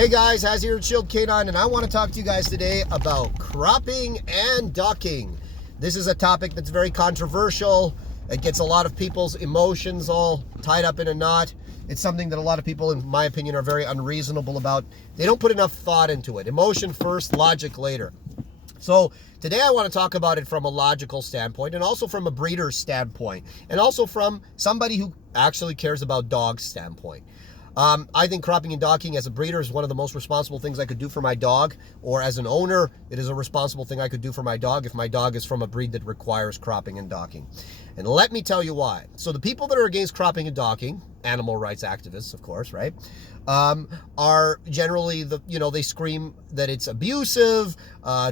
Hey guys, Haz here at Shield K9, and I want to talk to you guys today about cropping and docking. This is a topic that's very controversial. It gets a lot of people's emotions all tied up in a knot. It's something that a lot of people, in my opinion, are very unreasonable about. They don't put enough thought into it. Emotion first, logic later. So today I want to talk about it from a logical standpoint, and also from a breeder's standpoint, and also from somebody who actually cares about dogs' standpoint. I think cropping and docking as a breeder is one of the most responsible things I could do for my dog, or as an owner, it is a responsible thing I could do for my dog if my dog is from a breed that requires cropping and docking. And let me tell you why. So the people that are against cropping and docking, animal rights activists, of course, right, are generally they scream that it's abusive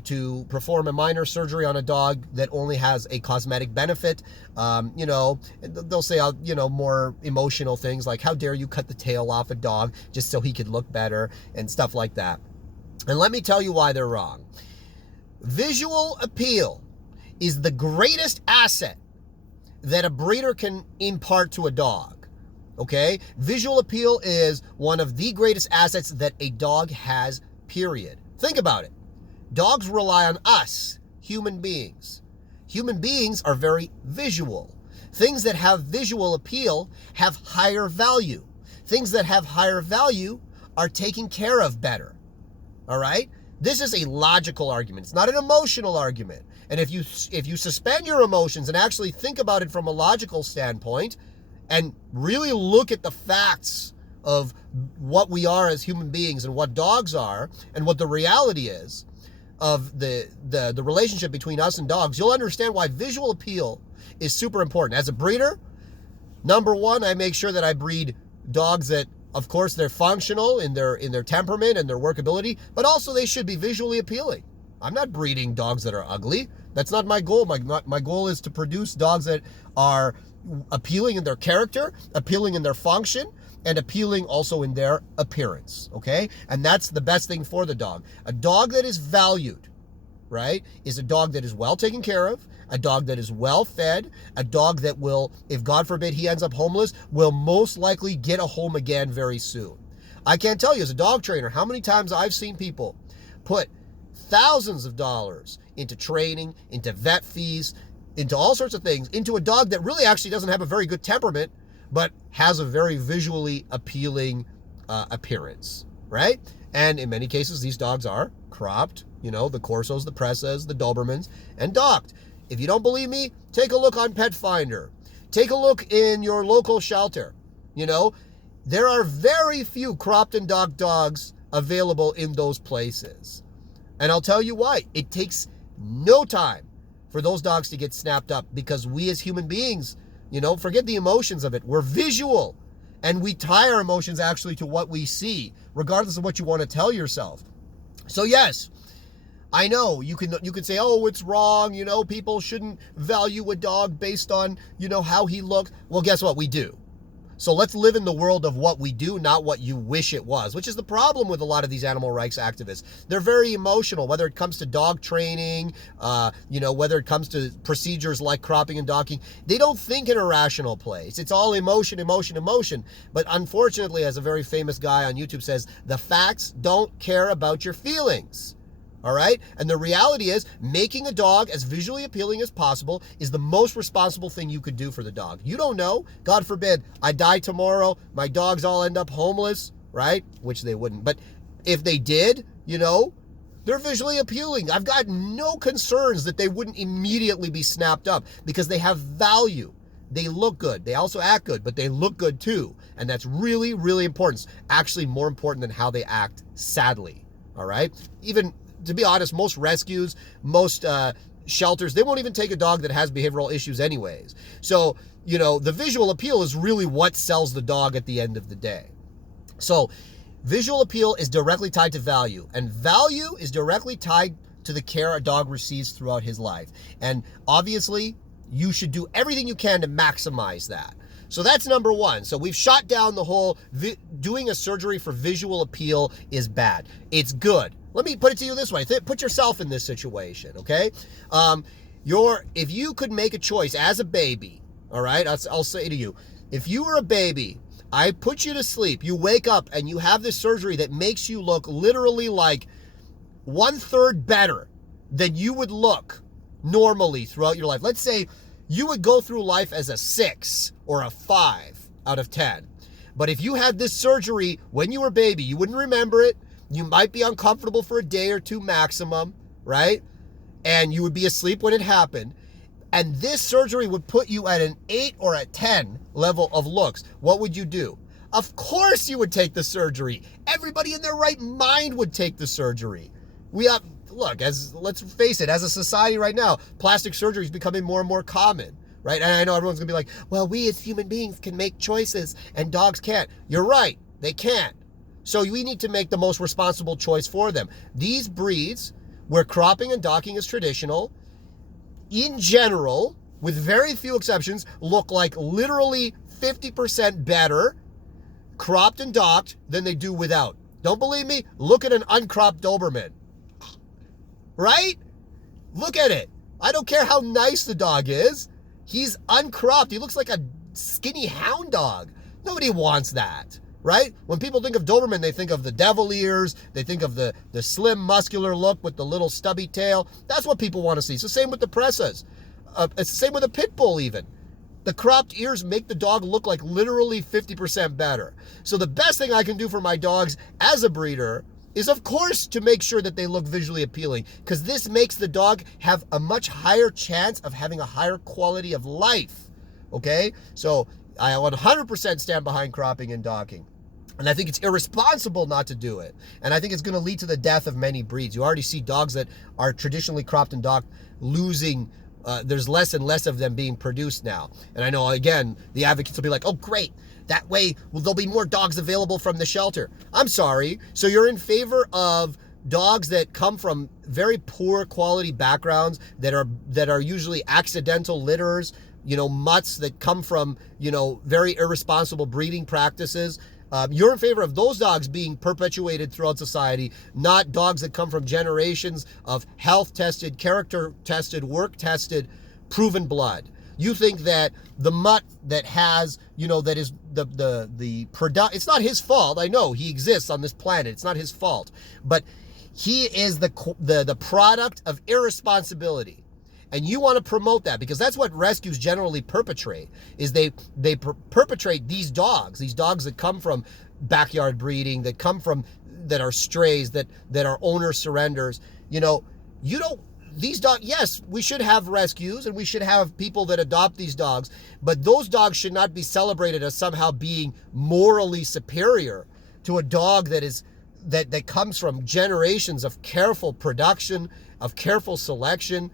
to perform a minor surgery on a dog that only has a cosmetic benefit. They'll say more emotional things like, how dare you cut the tail off a dog just so he could look better and stuff like that. And let me tell you why they're wrong. Visual appeal is the greatest asset that a breeder can impart to a dog. Okay? Visual appeal is one of the greatest assets that a dog has, period. Think about it. Dogs rely on us, human beings. Human beings are very visual. Things that have visual appeal have higher value. Things that have higher value are taken care of better. All right? This is a logical argument. It's not an emotional argument. And if you suspend your emotions and actually think about it from a logical standpoint, and really look at the facts of what we are as human beings and what dogs are and what the reality is of the relationship between us and dogs, you'll understand why visual appeal is super important. As a breeder, number one, I make sure that I breed dogs that, of course, they're functional in their temperament and their workability, but also they should be visually appealing. I'm not breeding dogs that are ugly. That's not my goal. My goal is to produce dogs that are appealing in their character, appealing in their function, and appealing also in their appearance, okay? And that's the best thing for the dog. A dog that is valued, right, is a dog that is well taken care of, a dog that is well fed, a dog that will, if God forbid he ends up homeless, will most likely get a home again very soon. I can't tell you as a dog trainer how many times I've seen people put thousands of dollars into training, into vet fees, into all sorts of things, into a dog that really actually doesn't have a very good temperament, but has a very visually appealing appearance, right? And in many cases, these dogs are cropped, the Corsos, the Pressas, the Dobermans, and docked. If you don't believe me, take a look on Pet Finder. Take a look in your local shelter. There are very few cropped and docked dogs available in those places. And I'll tell you why. It takes no time for those dogs to get snapped up, because we as human beings, forget the emotions of it. We're visual, and we tie our emotions actually to what we see, regardless of what you want to tell yourself. So yes, I know you can say, oh, it's wrong. People shouldn't value a dog based on, how he looks. Well, guess what? We do. So let's live in the world of what we do, not what you wish it was, which is the problem with a lot of these animal rights activists. They're very emotional, whether it comes to dog training, whether it comes to procedures like cropping and docking. They don't think in a rational place. It's all emotion, emotion, emotion. But unfortunately, as a very famous guy on YouTube says, the facts don't care about your feelings. All right? And the reality is, making a dog as visually appealing as possible is the most responsible thing you could do for the dog. You don't know. God forbid, I die tomorrow, my dogs all end up homeless, right? Which they wouldn't. But if they did, they're visually appealing. I've got no concerns that they wouldn't immediately be snapped up, because they have value. They look good. They also act good, but they look good too. And that's really, really important. It's actually more important than how they act, sadly. All right? Even, to be honest, most rescues, most shelters, they won't even take a dog that has behavioral issues anyways. So, the visual appeal is really what sells the dog at the end of the day. So, visual appeal is directly tied to value, and value is directly tied to the care a dog receives throughout his life. And obviously, you should do everything you can to maximize that. So that's number one. So we've shot down the whole doing a surgery for visual appeal is bad. It's good. Let me put it to you this way. Put yourself in this situation, okay? If you could make a choice as a baby, all right, I'll say to you, if you were a baby I put you to sleep. You wake up and you have this surgery that makes you look literally like 1/3 better than you would look normally throughout your life. Let's say you would go through life as a 6 or a 5 out of 10. But if you had this surgery when you were a baby, you wouldn't remember it. You might be uncomfortable for a day or two maximum, right? And you would be asleep when it happened. And this surgery would put you at an 8 or a 10 level of looks. What would you do? Of course you would take the surgery. Everybody in their right mind would take the surgery. Let's face it, as a society right now, plastic surgery is becoming more and more common, right? And I know everyone's gonna be like, well, we as human beings can make choices and dogs can't. You're right, they can't. So we need to make the most responsible choice for them. These breeds, where cropping and docking is traditional, in general, with very few exceptions, look like literally 50% better cropped and docked than they do without. Don't believe me? Look at an uncropped Doberman. Right? Look at it. I don't care how nice the dog is. He's uncropped. He looks like a skinny hound dog. Nobody wants that, right? When people think of Doberman, they think of the devil ears. They think of the slim, muscular look with the little stubby tail. That's what people want to see. It's the same with the Pressas. It's the same with a pit bull even. The cropped ears make the dog look like literally 50% better. So the best thing I can do for my dogs as a breeder is, of course, to make sure that they look visually appealing, because this makes the dog have a much higher chance of having a higher quality of life, okay? So I 100% stand behind cropping and docking. And I think it's irresponsible not to do it. And I think it's going to lead to the death of many breeds. You already see dogs that are traditionally cropped and docked losing. There's less and less of them being produced now. And I know, again, the advocates will be like, oh, great. That way, there'll be more dogs available from the shelter. I'm sorry. So you're in favor of dogs that come from very poor quality backgrounds, that are usually accidental litters, mutts that come from, very irresponsible breeding practices. You're in favor of those dogs being perpetuated throughout society, not dogs that come from generations of health-tested, character-tested, work-tested, proven blood. You think that the mutt that has, that is the product, it's not his fault. I know he exists on this planet. It's not his fault. But he is the product of irresponsibility. And you want to promote that, because that's what rescues generally perpetrate, is they perpetrate these dogs that come from backyard breeding, that are strays, that are owner surrenders. These dogs, yes, we should have rescues and we should have people that adopt these dogs, but those dogs should not be celebrated as somehow being morally superior to a dog that comes from generations of careful production, of careful selection,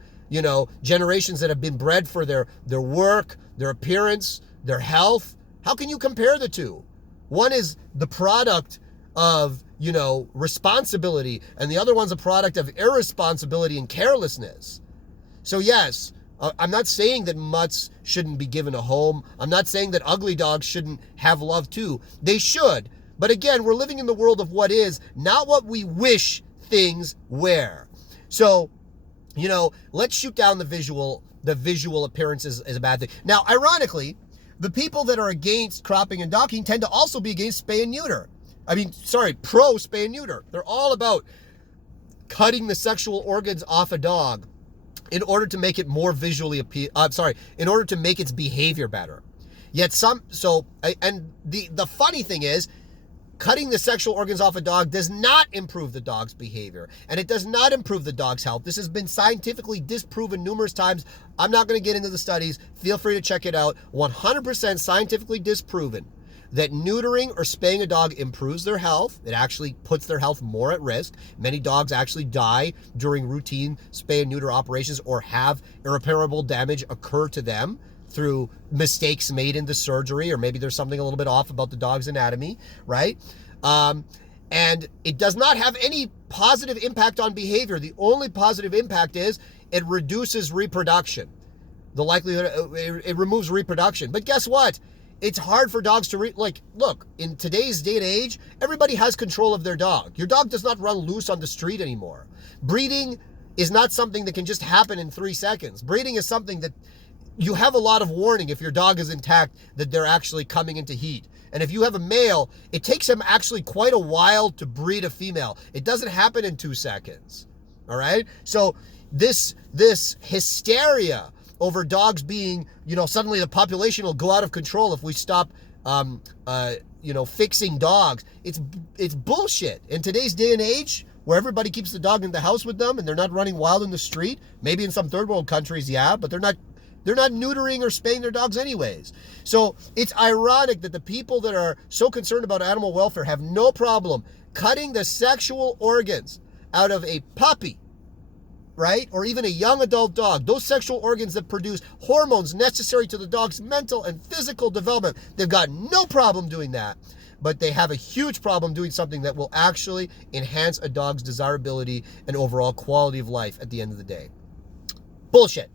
generations that have been bred for their work, their appearance, their health. How can you compare the two? One is the product of, responsibility, and the other one's a product of irresponsibility and carelessness. So yes, I'm not saying that mutts shouldn't be given a home. I'm not saying that ugly dogs shouldn't have love too. They should. But again, we're living in the world of what is, not what we wish things were. So, let's shoot down the visual appearance is a bad thing. Now, ironically, the people that are against cropping and docking tend to also be against spay and neuter. Pro spay and neuter. They're all about cutting the sexual organs off a dog in order to make it more visually in order to make its behavior better. Yet the funny thing is, cutting the sexual organs off a dog does not improve the dog's behavior, and it does not improve the dog's health. This has been scientifically disproven numerous times. I'm not going to get into the studies. Feel free to check it out. 100% scientifically disproven that neutering or spaying a dog improves their health. It actually puts their health more at risk. Many dogs actually die during routine spay and neuter operations, or have irreparable damage occur to them through mistakes made in the surgery, or maybe there's something a little bit off about the dog's anatomy, right? And it does not have any positive impact on behavior. The only positive impact is it reduces reproduction. The likelihood, it removes reproduction. But guess what? It's hard for dogs to look, in today's day and age, everybody has control of their dog. Your dog does not run loose on the street anymore. Breeding is not something that can just happen in 3 seconds. Breeding is something that you have a lot of warning if your dog is intact that they're actually coming into heat. And if you have a male, it takes him actually quite a while to breed a female. It doesn't happen in 2 seconds. All right? So this hysteria over dogs being, suddenly the population will go out of control if we stop fixing dogs. It's bullshit. In today's day and age, where everybody keeps the dog in the house with them and they're not running wild in the street, maybe in some third world countries, yeah, but they're not neutering or spaying their dogs anyways. So it's ironic that the people that are so concerned about animal welfare have no problem cutting the sexual organs out of a puppy, right? Or even a young adult dog. Those sexual organs that produce hormones necessary to the dog's mental and physical development. They've got no problem doing that, but they have a huge problem doing something that will actually enhance a dog's desirability and overall quality of life at the end of the day. Bullshit.